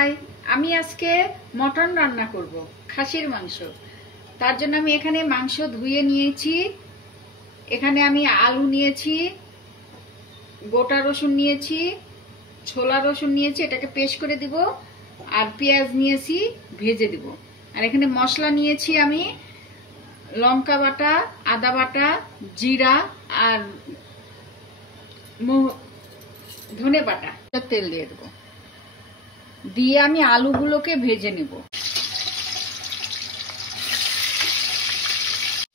High, আমি আজকে mutton রান্না করব, খাসির মাংস। তার জন্য আমি এখানে মাংস ধুয়ে নিয়েছি। এখানে আমি আলু নিয়েছি, গোটা রসুন নিয়েছি, ছোলা রসুন নিয়েছি, এটাকে পেস্ট করে দিব। আর পেঁয়াজ নিয়েছি, ভেজে দিব। আর এখানে মশলা নিয়েছি আমি লঙ্কা বাটা, আদা বাটা, জিরা আর ধনে বাটা। তেল দিয়ে দেবো, দিয়ে আমি আলুগুলোকে ভেজে নেব।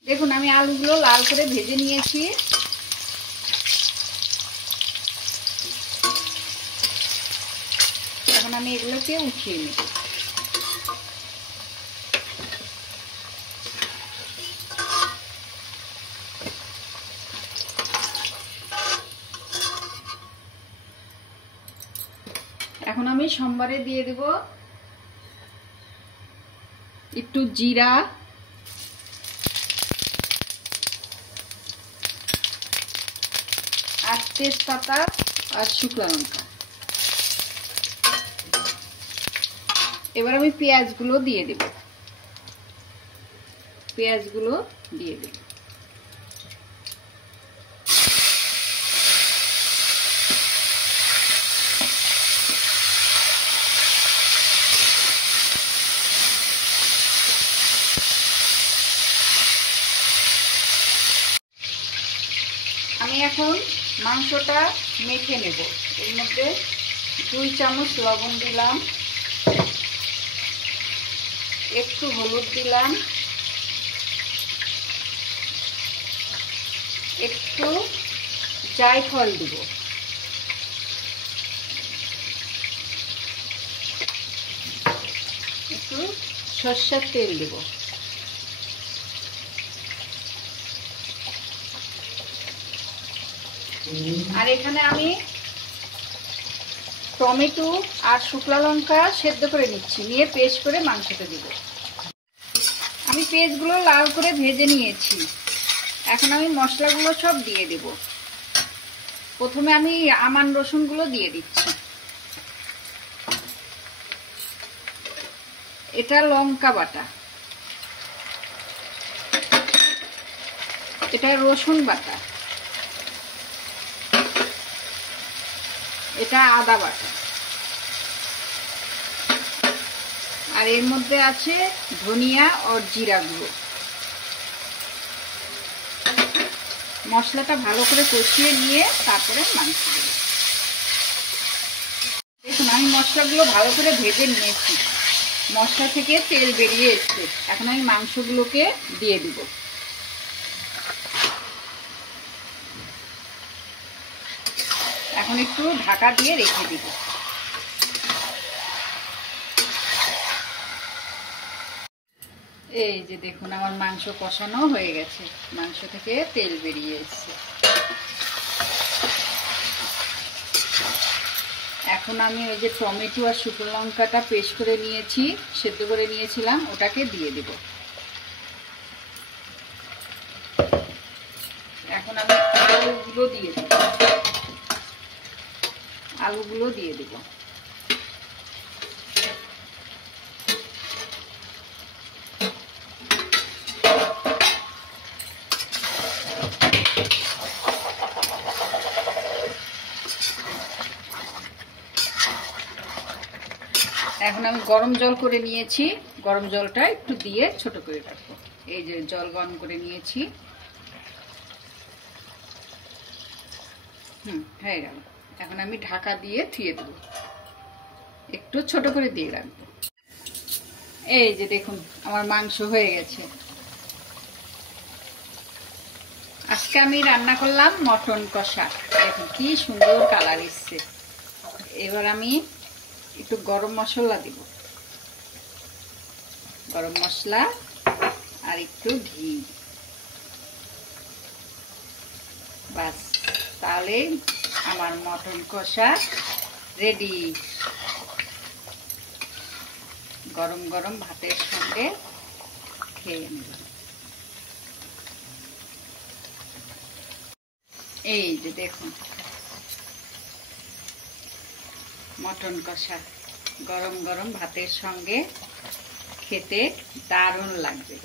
দেখুন আমি আলুগুলো লাল করে ভেজে নিয়েছি। এখন আমি এগুলোকে উঠিয়ে নেব। এখন আমি সম্বারে দিয়ে দেব একটু জিরা, আর তেজপাতা আর শুকনো লঙ্কা। এবার আমি পেঁয়াজগুলো দিয়ে দেব। পেঁয়াজগুলো দিয়ে দেব। আমি এখন মাংসটা মেখে নেব। এর মধ্যে 2 চামচ লবণ দিলাম, একটু হলুদ দিলাম, একটু জায়ফল দিব, একটু সরষের তেল দেব। আর এখানে আমি টমেটো আর শুকনো লঙ্কা সেদ্ধ করে নিচ্ছি, নিয়ে পেস্ট করে মাংসতে দিব। আমি পেঁয়াজগুলো লাল করে ভেজে নিয়েছি। এখন আমি মশলাগুলো সব দিয়ে দেব। প্রথমে আমি আমান রসুনগুলো দিয়ে দিচ্ছি। এটা লঙ্কা বাটা, এটা রসুন বাটা, এটা আদা বাটা, আর এর মধ্যে আছে ধনিয়া আর জিরা গুঁড়ো। মশলাটা ভালো করে কষিয়ে নিয়ে তারপরে মাংস দেব। দেখুন আমি মশলাগুলো ভালো করে ভেজে নিয়েছি, মশলা থেকে তেল বেরিয়ে এসছে। এখন আমি মাংসগুলোকে দিয়ে দিব। এখন একটু ঢাকা দিয়ে রেখে দিব। এই যে দেখুন আমার মাংস কষানো হয়ে গেছে, মাংস থেকে তেল বেরিয়ে এসছে। এখন আমি ওই যে টমেটো আর শুকনো লঙ্কাটা পেস্ট করে নিয়েছি, সেদ্ধ করে নিয়েছিলাম, ওটাকে দিয়ে দেব। এখন আমি আলুগুলো দিয়ে দেব। আলুগুলো দিয়ে দেব। এখন আমি গরম জল করে নিয়েছি, গরম জলটা একটু দিয়ে ছোট করে রাখবো। এই যে জল গরম করে নিয়েছি। হয়ে গেল। এখন আমি ঢাকা দিয়ে ধুয়ে দেবো, একটু ছোট করে দিয়ে রাখবো। এই যে দেখুন আমার মাংস হয়ে গেছে। আজকে আমি রান্না করলাম মটন কষা। দেখুন কি সুন্দর কালার এসছে। এবার আমি একটু গরম মশলা দিব, গরম মশলা আর একটু ঘি। বাস, তাহলে আমার মটন কষা রেডি। গরম গরম ভাতের সঙ্গে খেয়ে নেব। এই যে দেখুন মটন কষা। গরম গরম ভাতের সঙ্গে খেতে দারুণ লাগবে।